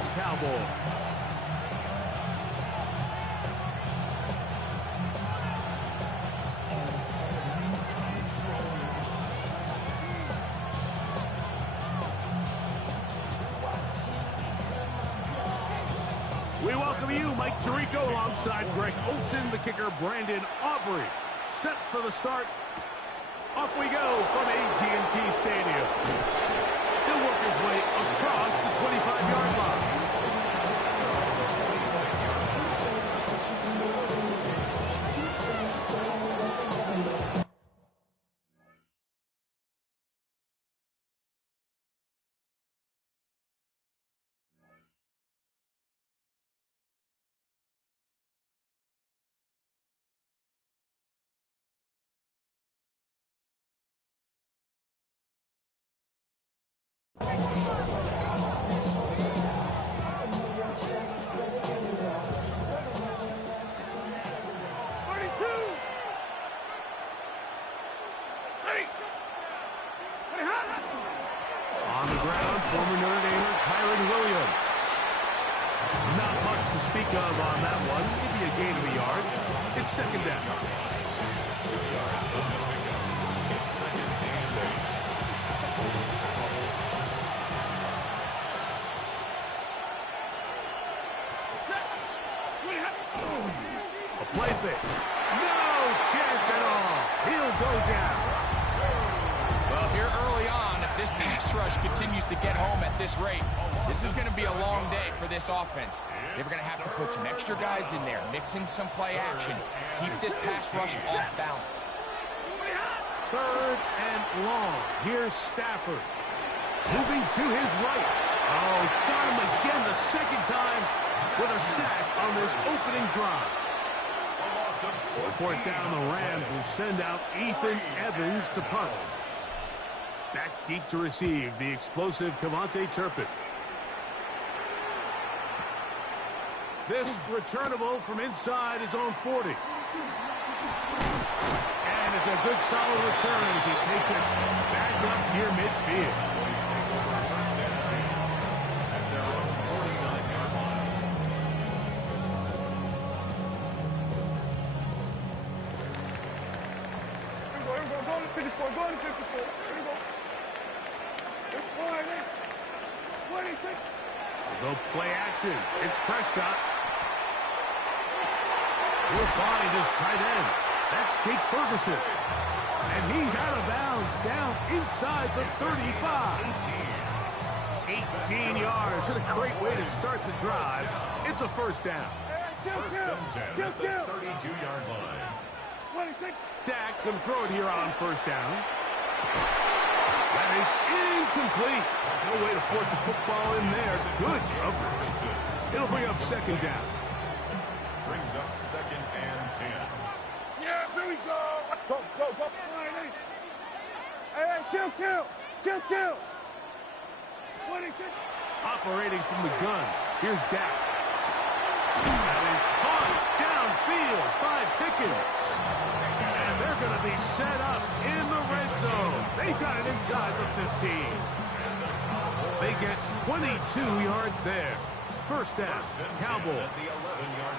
Dallas Cowboys. We welcome you, Mike Tirico, alongside Greg Olson, the kicker, Brandon Aubrey. Set for the start. Off we go from AT&T Stadium. He'll work his way across the 25-yard line. On the ground, former Notre Damer Kyron Williams. Not much to speak of on that one. Maybe a gain of a yard. It's second down. A play fake. No chance at all. He'll go down. Well, here early on, if this pass rush continues to get home at this rate, this is going to be a long day for this offense. They're going to have to put some extra guys in there, mix in some play action, keep this pass rush off balance. Third and long. Here's Stafford. Moving to his right. Oh, got him again the second time with a sack on this opening drive. Fourth down, the Rams will send out Ethan Evans to punt. Back deep to receive, the explosive Kevontae Turpin. This returnable from inside his own 40. And it's a good solid return as he takes it back up near midfield. No play action. It's Prescott. He'll find his tight end. That's Jake Ferguson. And he's out of bounds down inside the 35. 18 yards. What a great way to start the drive. It's a first down. First and 10 at the 32-yard line. Dak can throw it here on first down. That is incomplete. No way to force the football in there. Good coverage. It'll bring up second down. Brings up second and 10. Yeah, here we go. Go. Hey, kill. Operating from the gun. Here's Dak. That is caught downfield by Pickens. And they're going to be set up in the red zone. They got it inside the 15. They get 22 yards there. First down, Cowboys. At the 11-yard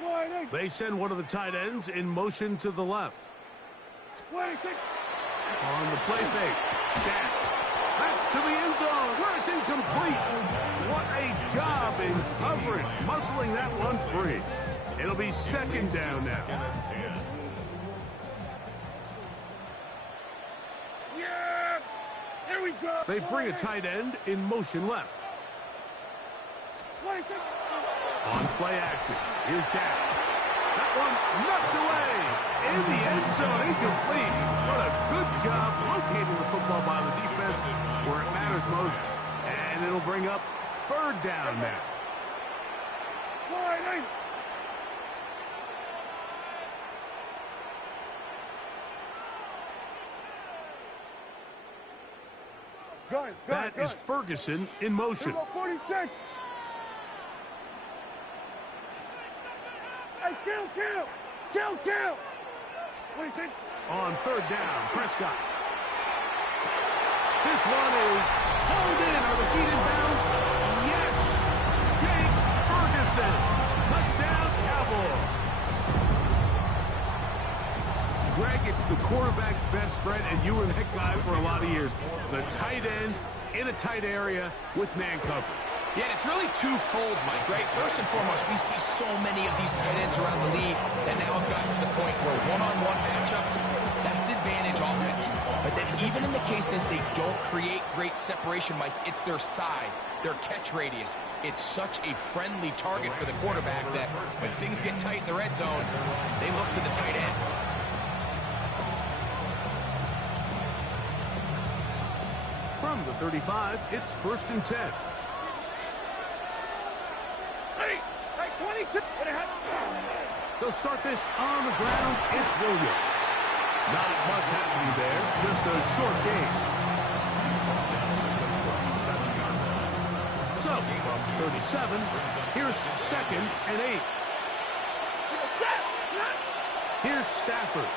line. They send one of the tight ends in motion to the left. On the play fake, Dak. That's to the end zone where it's incomplete. What a job in coverage, muscling that one free. It'll be second down now. Yeah, here we go. They bring a tight end in motion left. On play action, here's Dak. That one knocked away in the end zone, incomplete. What a good job locating the football by the defense where it matters most. And it'll bring up third down now. That is Ferguson in motion. 46. Hey, kill. On third down, Prescott. This one is hauled in on the feet in bounds. Yes! James Ferguson. Touchdown, Cowboys. Greg, it's the quarterback's best friend, and you were that guy for a lot of years. The tight end in a tight area with man coverage. Yeah, and it's really twofold, Mike, right? First and foremost, we see so many of these tight ends around the league that now have gotten to the point where one-on-one matchups, that's advantage offense. But then even in the cases they don't create great separation, Mike, it's their size, their catch radius. It's such a friendly target for the quarterback that when things get tight in the red zone, they look to the tight end. From the 35, it's 1st and 10. Hey, 22. They'll start this on the ground. It's Williams. Not much happening there. Just a short game. So, from 37, here's 2nd and 8. Here's Stafford.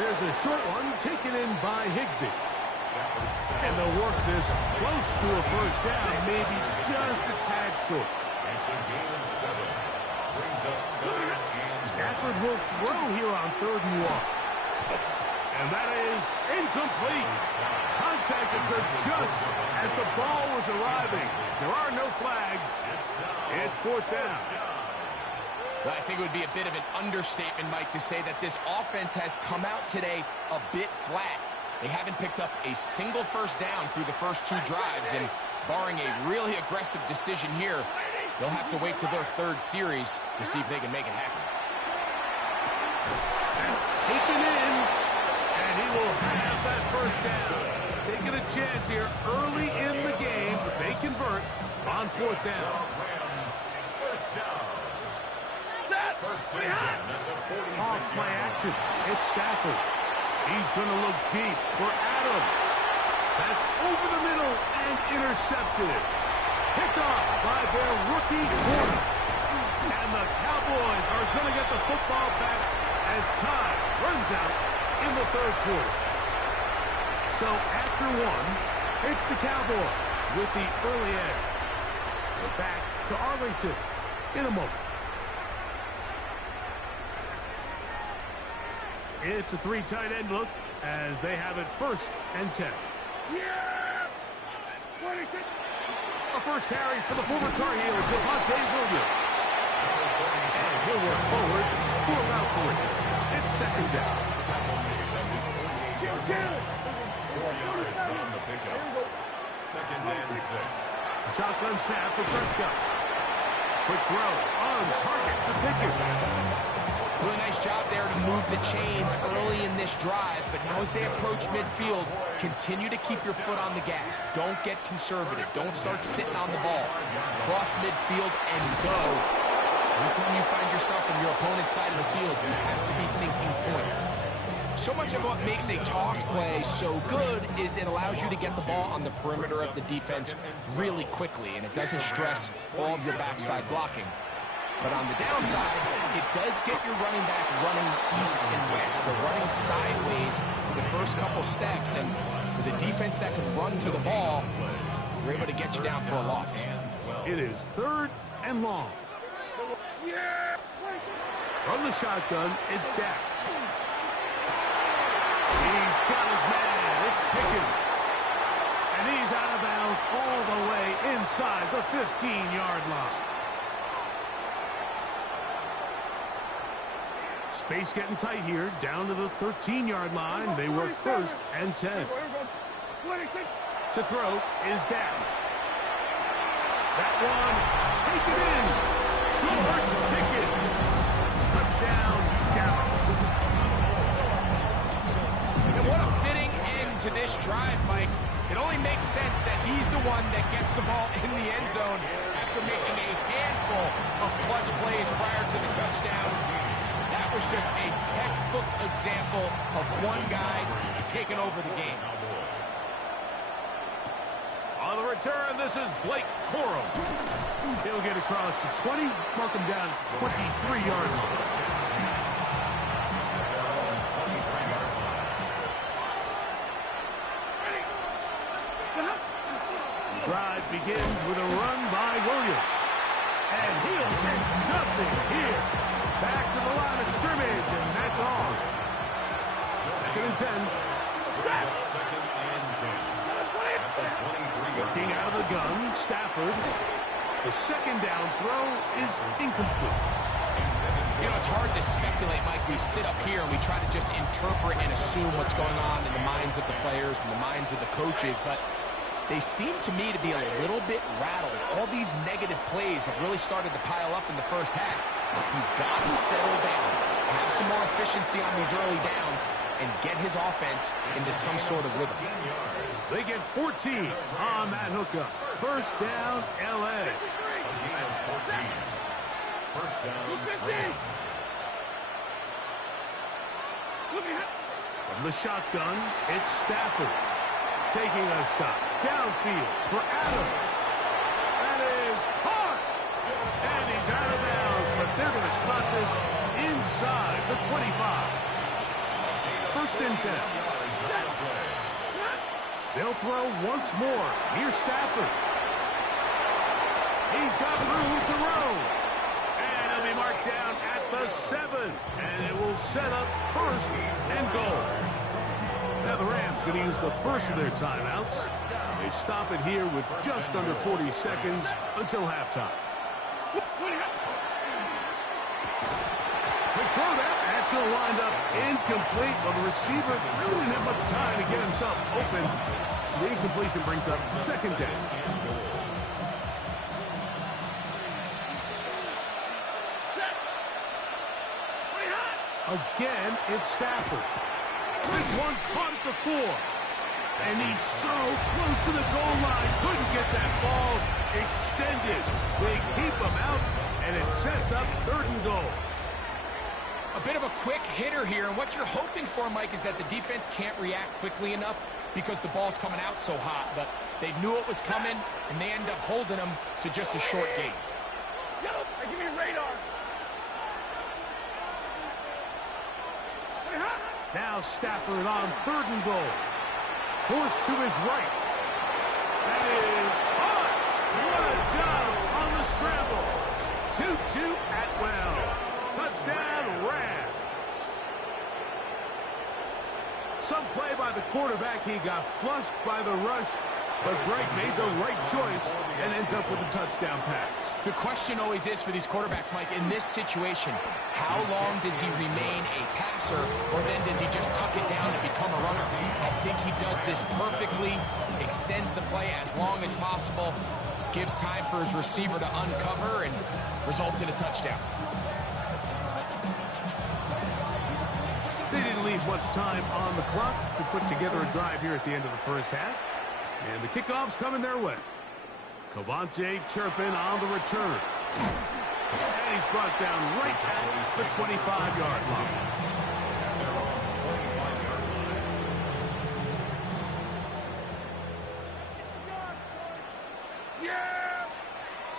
There's a short one taken in by Higbee. And they'll work this close to a first down, maybe just a tad short. It's a gain of 7. Brings up 3rd and Stafford will throw here on 3rd and 1. And that is incomplete. Contact occurred just as the ball was arriving. There are no flags. It's 4th down. Well, I think it would be a bit of an understatement, Mike, to say that this offense has come out today a bit flat. They haven't picked up a single first down through the first 2 drives, and barring a really aggressive decision here, they'll have to wait to their 3rd series to see if they can make it happen. That's taken in, and he will have that first down. Taking a chance here early in the game, but they convert on 4th down. First down. First and 10 at the 46. Off play action. It's Stafford. He's going to look deep for Adams. That's over the middle and intercepted. Picked off by their rookie corner. And the Cowboys are going to get the football back as time runs out in the 3rd quarter. So after 1, it's the Cowboys with the early edge. We're back to Arlington in a moment. It's a 3 tight end look as they have it 1st and 10. Yeah! 26. A first carry for the former Tar Heel, Javonte Williams. And he'll work forward for about 3. It's 2nd down. Get it! 4 yards on the pickup. 2nd and 6. A shotgun snap for Prescott. Quick throw on target to Pickett. Really nice job there to move the chains early in this drive, but now as they approach midfield, continue to keep your foot on the gas. Don't get conservative. Don't start sitting on the ball. Cross midfield and go. Anytime you find yourself on your opponent's side of the field, you have to be thinking points. So much of what makes a toss play so good is it allows you to get the ball on the perimeter of the defense really quickly, and it doesn't stress all of your backside blocking. But on the downside, it does get your running back running east and west. They're running sideways for the first couple steps, and with a defense that can run to the ball, we're able to get you down for a loss. It is 3rd and long. Yeah! From the shotgun, it's Dak. He's got his man. It's Pickens. And he's out of bounds all the way inside the 15-yard line. Space getting tight here, down to the 13-yard line. They work 1st and 10. To throw is Dak. That one taken in. George Pickens. Touchdown, Dallas. And what a fitting end to this drive, Mike. It only makes sense that he's the one that gets the ball in the end zone after making a handful of clutch plays prior to the touchdown. That was just a textbook example of one guy taking over the game. On the return, this is Blake Corum. He'll get across the 20, mark him down at the 23-yard line. drive begins with a run by Williams. And he'll get nothing here. Back to the line of scrimmage, and that's on. 2nd and 10. Second and 10. Looking out of the gun, Stafford. The second down throw is incomplete. You know, it's hard to speculate, Mike. We sit up here and we try to just interpret and assume what's going on in the minds of the players and the minds of the coaches, but they seem to me to be a little bit rattled. All these negative plays have really started to pile up in the first half. He's got to settle down, have some more efficiency on these early downs, and get his offense into some sort of rhythm. They get 14 on that hookup. First down, L.A. First down. From the shotgun, it's Stafford. Taking a shot downfield for Adams. That is hard. And he's out of bounds, but they're going to spot this inside the 25. First and 10. They'll throw once more. Here's Stafford. He's got room to roam. And he'll be marked down at the 7. And it will set up first and goal. Now the Rams going to use the first of their timeouts. They stop it here with just under 40 seconds until halftime. Quick throw that. That's going to wind up incomplete. But the receiver really didn't have much time to get himself open. So the incompletion brings up second down. Again, it's Stafford. This one caught at the 4. And he's so close to the goal line. Couldn't get that ball extended. They keep him out, and it sets up 3rd and goal. A bit of a quick hitter here, and what you're hoping for, Mike, is that the defense can't react quickly enough because the ball's coming out so hot. But they knew it was coming, and they end up holding them to just a short gain. Give me radar. Now Stafford on 3rd and goal. Forced to his right. That is hard. What a job on the scramble. 2-2 Atwell. Touchdown, Rams. Some play by the quarterback. He got flushed by the rush, but Greg made the right choice and ends up with a touchdown pass. The question always is for these quarterbacks, Mike, in this situation, how long does he remain a passer, or then does he just tuck it down and become a runner? I think he does this perfectly, extends the play as long as possible, gives time for his receiver to uncover, and results in a touchdown. They didn't leave much time on the clock to put together a drive here at the end of the first half. And the kickoff's coming their way. Cavante Turpin on the return. And he's brought down right at the 25-yard line. Yeah!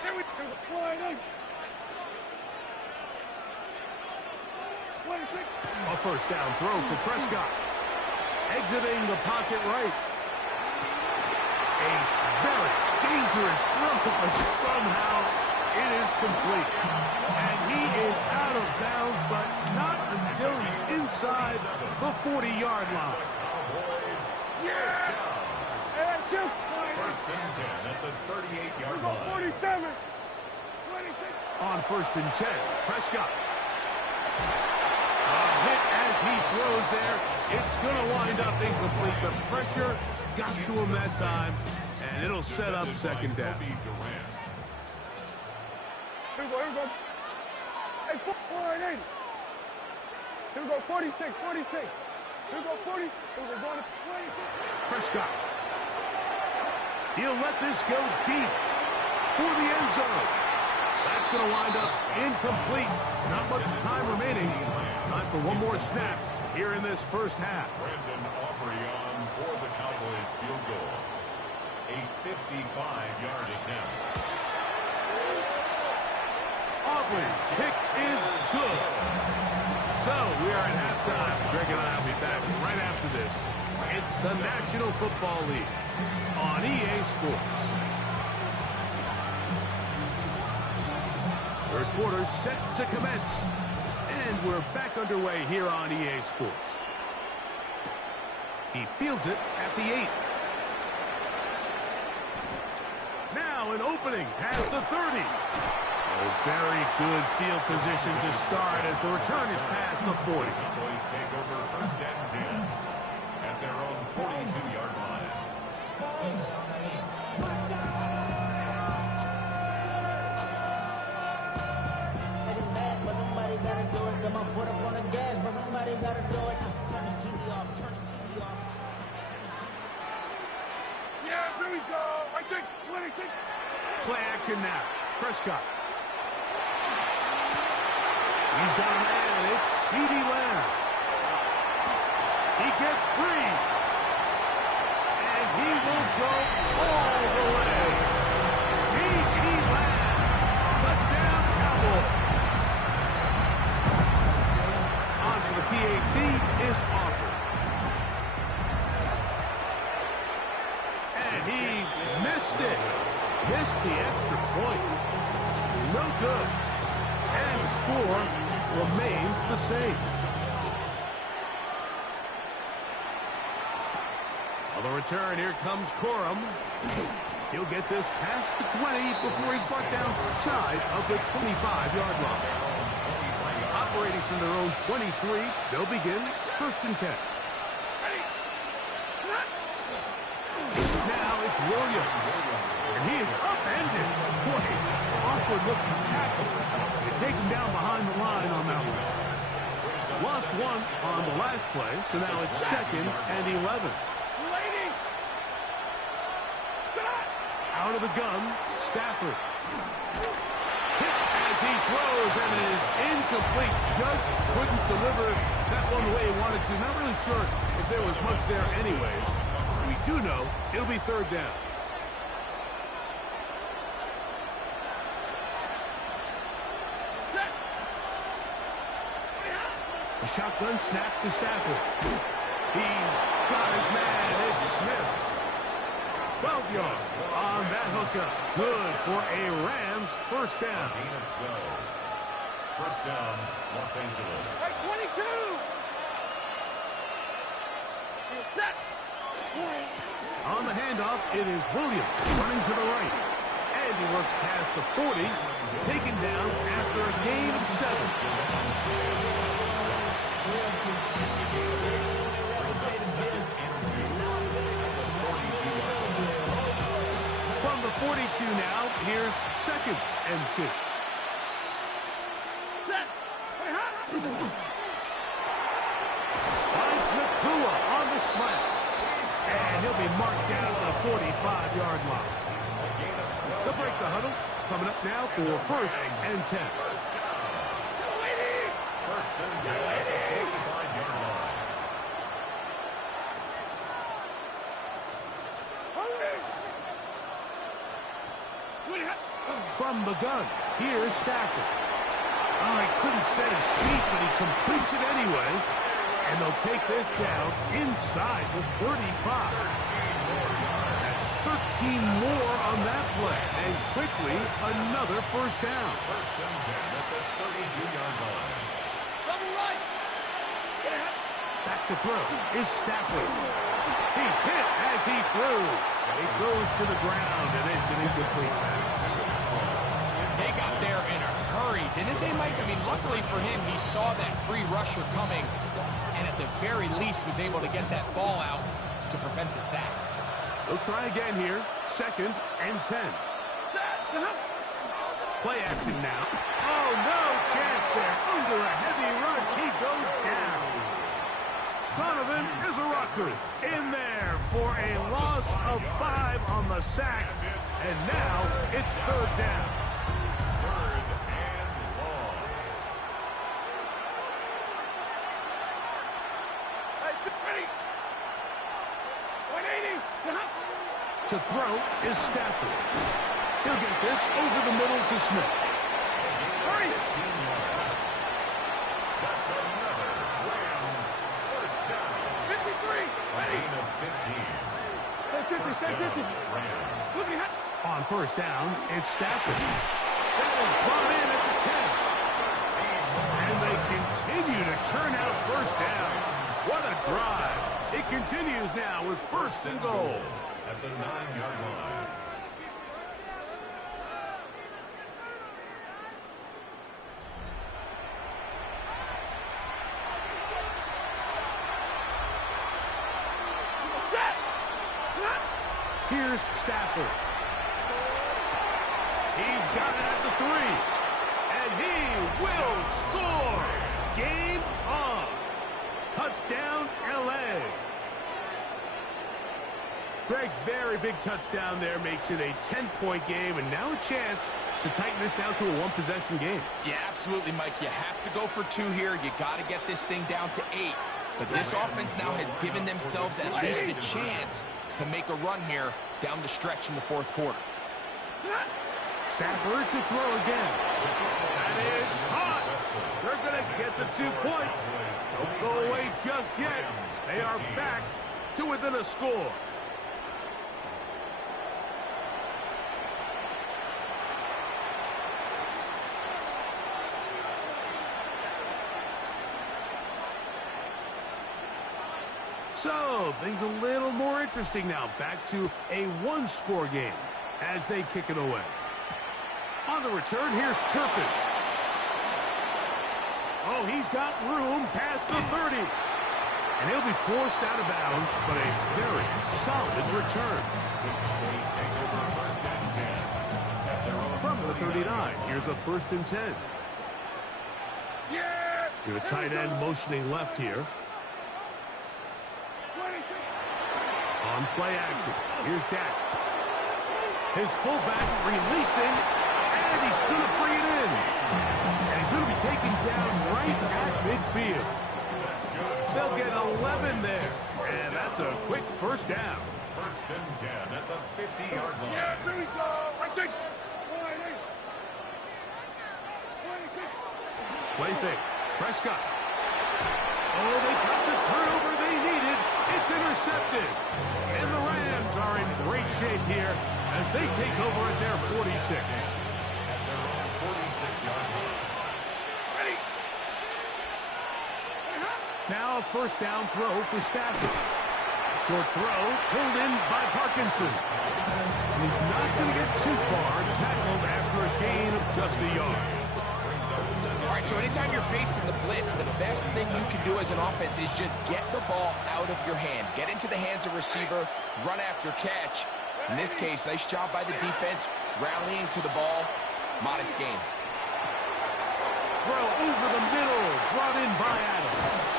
There we go. Flying in. 26. A first down throw for Prescott. Exiting the pocket right. A very dangerous throw, but somehow it is complete. And he is out of bounds, but not until he's inside the 40-yard line. Yeah! And 2. First and 10 at the 38-yard line. 47. 26. On first and 10, Prescott. A hit as he throws there. It's going to wind up incomplete. The pressure got to him that time, and it'll set up second down. Here we go. Hey, 480. Here we go, 46. Here we go, 40. Here we go, going to 26. Prescott. He'll let this go deep for the end zone. That's going to wind up incomplete. Not much time remaining. Time for one more snap here in this first half. Brandon Aubrey on for the Cowboys field goal. A 55-yard attempt. Aubrey's kick is good. So we are at halftime. Greg and I will be back right after this. It's the National Football League on EA Sports. quarter set to commence. And we're back underway here on EA Sports. He fields it at the 8. Now an opening past the 30. A very good field position to start as the return is past the 40. Cowboys take over first and 10 at their own 42-yard line. Somebody gotta do it. Got my foot up on the gas, but somebody gotta do it. Turn this TV off. Turn this TV off. Yeah, here we go. I think. Play action now. Prescott. He's got a man. It's CeeDee Lamb. He gets free. And he will go all the way. CeeDee Lamb. Touchdown Cowboys. On for the PAT is offered. And he missed it. Missed the extra point. No good. And the score remains the same. On the return, here comes Corum. He'll get this past the 20 before he's brought down shy of the 25-yard line. Operating from their own 23, they'll begin first and 10. Now it's Williams. And he is upended. Boy, awkward-looking tackle. They take him down behind the line on that one. Lost one on the last play, so now it's second and 11. Out of the gun, Stafford. Hit as he throws, and it is incomplete. Just couldn't deliver that one the way he wanted to. Not really sure if there was much there anyways. We do know it'll be third down. A shotgun snap to Stafford. He's got his man. It's Smith. 12 yards on that hookup. Good for a Rams first down. First down, Los Angeles. Hey, 22. You're set. On the handoff, it is Williams running to the right. And he works past the 40, taken down after a gain of 7. From the 42 now, here's second and 2. Finds Nakua on the slant. And he'll be marked down to the 45-yard line. They'll break the huddle. Coming up now for first and 10. First and 10 at the 45-yard line. From the gun, here's Stafford. Oh, he couldn't set his feet, but he completes it anyway. And they'll take this down inside the 35. That's 13 more on that play. And quickly, another first down. First and 10 at the 32-yard line. Double right. Back to throw is Stafford. He's hit as he throws. He goes to the ground, and it's an incomplete pass. They got there in a hurry, didn't they, Mike? I mean, luckily for him, he saw that free rusher coming, and at the very least was able to get that ball out to prevent the sack. They'll try again here. Second and 10. Play action now. Oh, no chance there. Under a heavy rush, he goes down. Donovan is a rocker in there for a loss of 5 on the sack. And now it's third down. Third and long. Ready. 180. To throw is Stafford. He'll get this over the middle to Smith. Hurry. That's another Rams first down. 53. Ready. Gain of 15. Say 50. Say 50. Rams. Look at On first down, it's Stafford. That was brought in at the 10. As they continue to churn out first down. What a drive. It continues now with first and goal. At the 9-yard line. Here's Stafford. He's got it at the 3. And he will score. Game on. Touchdown, L.A. Greg, very big touchdown there. Makes it a 10-point game. And now a chance to tighten this down to a one-possession game. Yeah, absolutely, Mike. You have to go for 2 here. You got to get this thing down to 8. But this offense now has given themselves at least a chance to make a run here down the stretch in the fourth quarter. Stafford to throw again. That is caught. They're going to get the 2 points. Don't go away just yet. They are back to within a score. So, things a little more interesting now. Back to a one-score game as they kick it away. On the return, here's Turpin. Oh, he's got room past the 30. And he'll be forced out of bounds, but a very solid return. From the 39, here's a 1st and 10. To the tight end motioning left here. On play action. Here's Dak. His fullback releasing, and he's going to bring it in. And he's going to be taken down right at midfield. They'll get 11 there, and that's a quick first down. 1st and 10 at the 50-yard line. Yeah, there we go. Right there. Play fake. Prescott. Oh, they got the turnover they needed. It's intercepted. And the Rams are in great shape here as they take over at their 46. At their own 46-yard line. Ready. Now a first down throw for Stafford. Short throw pulled in by Parkinson. He's not going to get too far, tackled after a gain of just a yard. All right, so anytime you're facing the blitz, the best thing you can do as an offense is just get the ball out of your hand. Get into the hands of receiver, run after catch. In this case, nice job by the defense, rallying to the ball. Modest gain. Throw over the middle, brought in by Adams.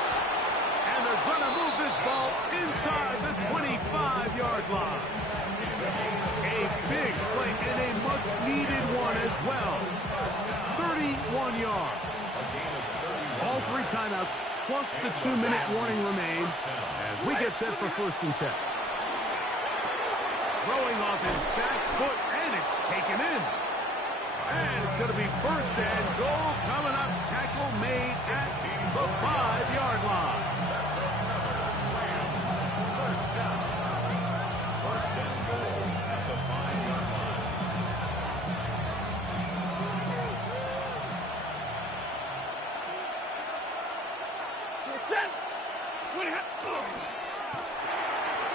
And they're going to move this ball inside the 25-yard line. A big play and a much-needed one as well. 31 yards. All 3 timeouts, plus the 2-minute warning remains as we get set for 1st and 10. Throwing off his back foot, and it's taken in. And it's going to be 1st and goal coming up. Tackle made at the 5-yard line. That's another Rams first down. 1st and goal at the 5-yard line.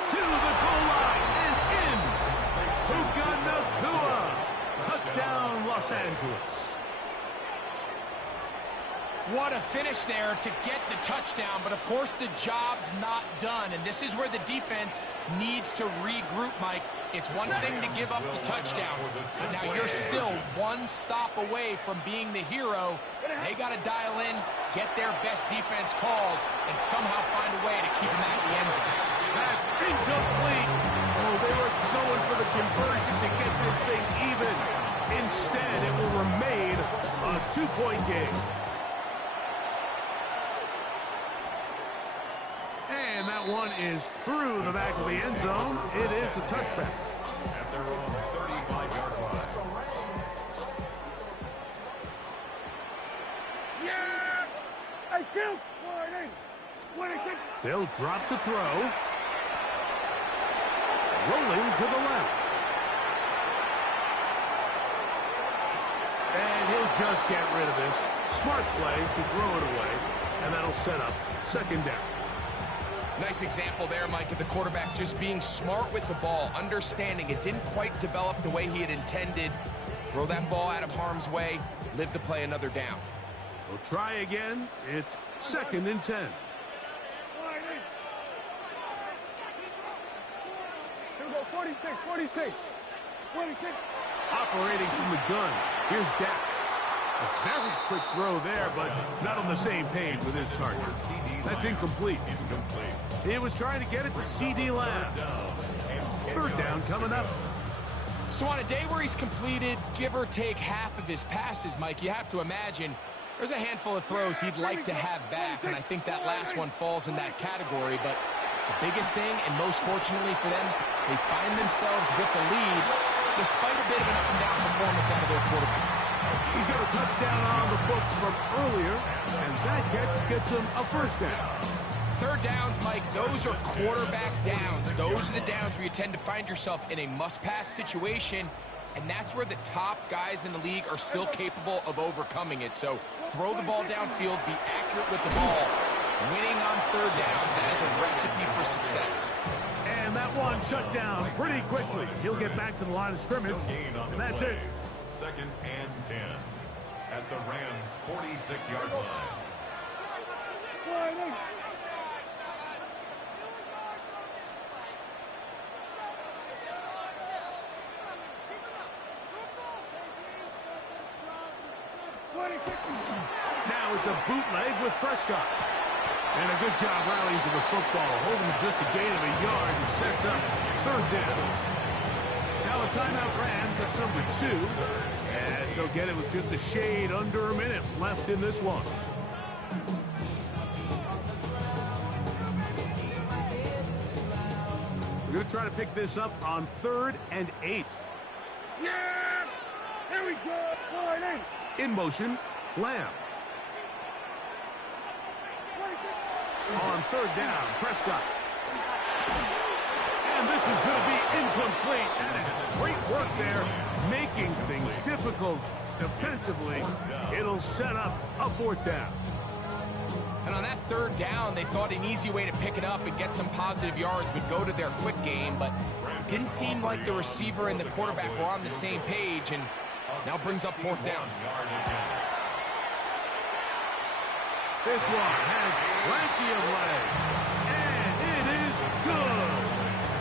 To the goal line and in. Puka Nacua. Touchdown, Los Angeles. What a finish there to get the touchdown, but of course the job's not done, and this is where the defense needs to regroup, Mike. It's one thing to give up the touchdown, but now you're still one stop away from being the hero. They got to dial in, get their best defense called, and somehow find a way to keep them at the end zone. That's incomplete. Oh, they were going for the conversion to get this thing even. Instead, it will remain a 2-point game. And that one is through the back of the end zone. It is a touchback. At their own 35-yard line. Yeah. Hey, Kim. They'll drop to throw. Rolling to the left. just get rid of this. Smart play to throw it away, and that'll set up second down. Nice example there, Mike, of the quarterback just being smart with the ball, understanding it didn't quite develop the way he had intended. Throw that ball out of harm's way, live to play another down. We'll try again. It's second and 10. Here we go, 46, 46. 46. Operating from the gun. Here's Dak. A very quick throw there, but not on the same page with his target. That's incomplete. He was trying to get it to C.D. Lamb. Third down coming up. So on a day where he's completed, give or take half of his passes, Mike, you have to imagine there's a handful of throws he'd like to have back, and I think that last one falls in that category. But the biggest thing, and most fortunately for them, they find themselves with the lead despite a bit of an up-and-down performance out of their quarterback. He's got a touchdown on the books from earlier, and that catch gets him a first down. Third downs, Mike, those are quarterback downs. Those are the downs where you tend to find yourself in a must-pass situation, and that's where the top guys in the league are still capable of overcoming it. So throw the ball downfield, be accurate with the ball. Winning on third downs, that is a recipe for success. And that one shut down pretty quickly. He'll get back to the line of scrimmage, and that's it. Second and 10 at the Rams' 46-yard line. Now it's a bootleg with Prescott. And a good job rallying to the football, holding just a gain of a yard and sets up third down. Now a timeout Rams, that's number 2, as they'll get it with just a shade under a minute left in this one. We're going to try to pick this up on 3rd and 8. Yeah! Here we go! 4 and 8. In motion, Lamb. On third down, Prescott. And this is going to be incomplete. That is great work there, making things difficult defensively. It'll set up a fourth down. And on that third down, they thought an easy way to pick it up and get some positive yards would go to their quick game, but it didn't seem like the receiver and the quarterback were on the same page, and now brings up fourth down. This one has plenty of leg, and it is good.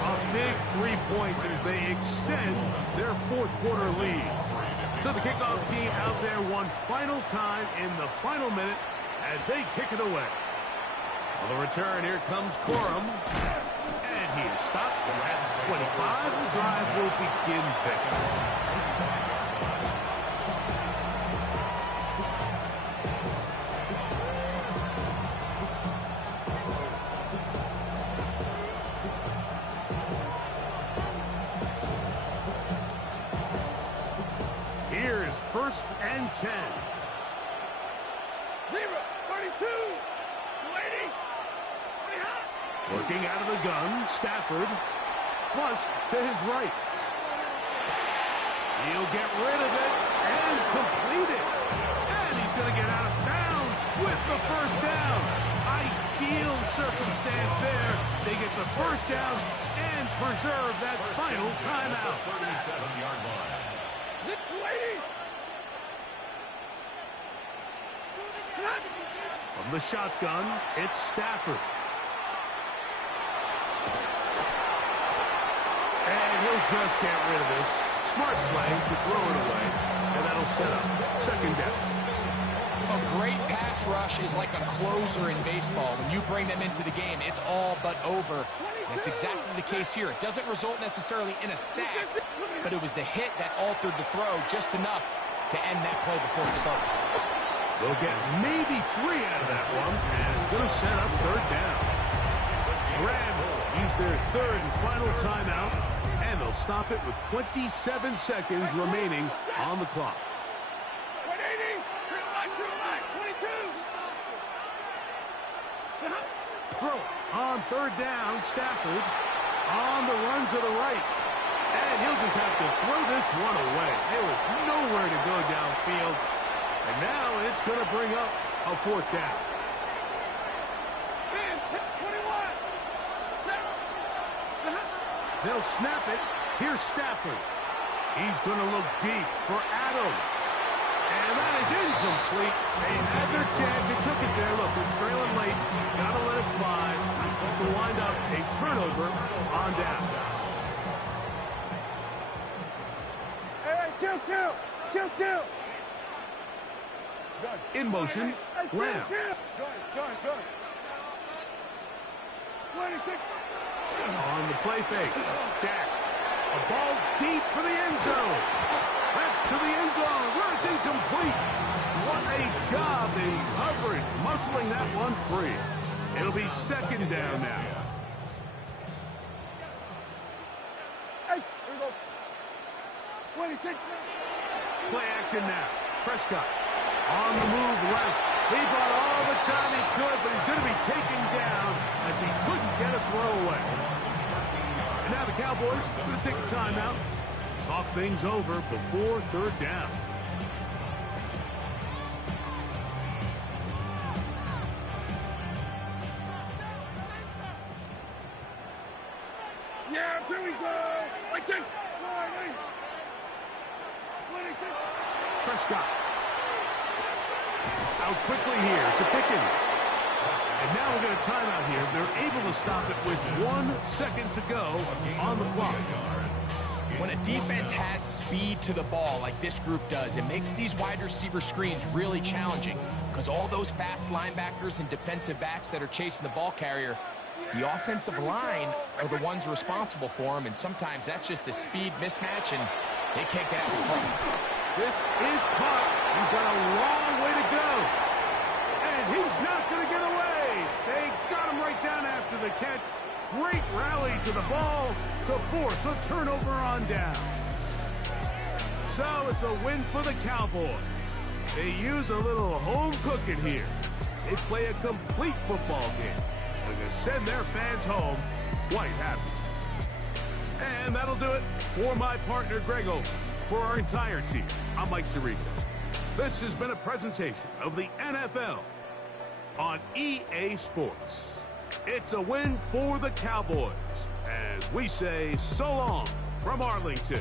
A big 3 points as they extend their fourth quarter lead. So the kickoff team out there one final time in the final minute as they kick it away. On the return, here comes Corum, and he is stopped at 25. The drive will begin there. Here's 1st and 10. 32. Lady. Working out of the gun, Stafford. Flush to his right. He'll get rid of it and complete it. And he's going to get out of bounds with the first down. Ideal circumstance there. They get the first down and preserve that final timeout. 37-yard line. From the shotgun, it's Stafford. And he'll just get rid of this. Smart play to throw it away, and that'll set up second down. A great pass rush is like a closer in baseball. When you bring them into the game, it's all but over. That's exactly the case here. It doesn't result necessarily in a sack, but it was the hit that altered the throw just enough to end that play before it started. They'll get maybe 3 out of that one, and it's going to set up third down. Rams use their third and final timeout, and they'll stop it with 27 seconds remaining on the clock. 180. 22. Throw on third down, Stafford on the run to the right. And he'll just have to throw this one away. There was nowhere to go downfield. And now it's going to bring up a fourth down. 10, 21. They'll snap it. Here's Stafford. He's going to look deep for Adams. And that is incomplete. They had their chance. They took it there. Look, they're trailing late. Got to let it fly. This will wind up a turnover on down. Hey, kill. In motion, Lamb. Go. 26. On the play fake. Dak. A ball deep for the end zone. That's to the end zone where it's incomplete. What a job in coverage, muscling that one free. It'll be second down now. Hey, here we go. 26. Play action now. Prescott on the move left. He bought all the time he could, but he's going to be taken down as he couldn't get a throwaway. And now the Cowboys are going to take a timeout, talk things over before third down. Yeah, here we go. I take 26. Prescott. Out quickly here to Pickens. And now we're going to timeout here. They're able to stop it with 1 second to go on the clock. When a defense has speed to the ball like this group does, it makes these wide receiver screens really challenging because all those fast linebackers and defensive backs that are chasing the ball carrier, the offensive line are the ones responsible for them, and sometimes that's just a speed mismatch, and they can't get out in front. This is caught. He's got a long way to go. And he's not going to get away. They got him right down after the catch. Great rally to the ball to force a turnover on down. So it's a win for the Cowboys. They use a little home cooking here. They play a complete football game. They're going to send their fans home quite happy. And that'll do it for my partner, Greg Olson. For our entire team, I'm Mike Tirico. This has been a presentation of the NFL on EA Sports. It's a win for the Cowboys as we say so long from Arlington.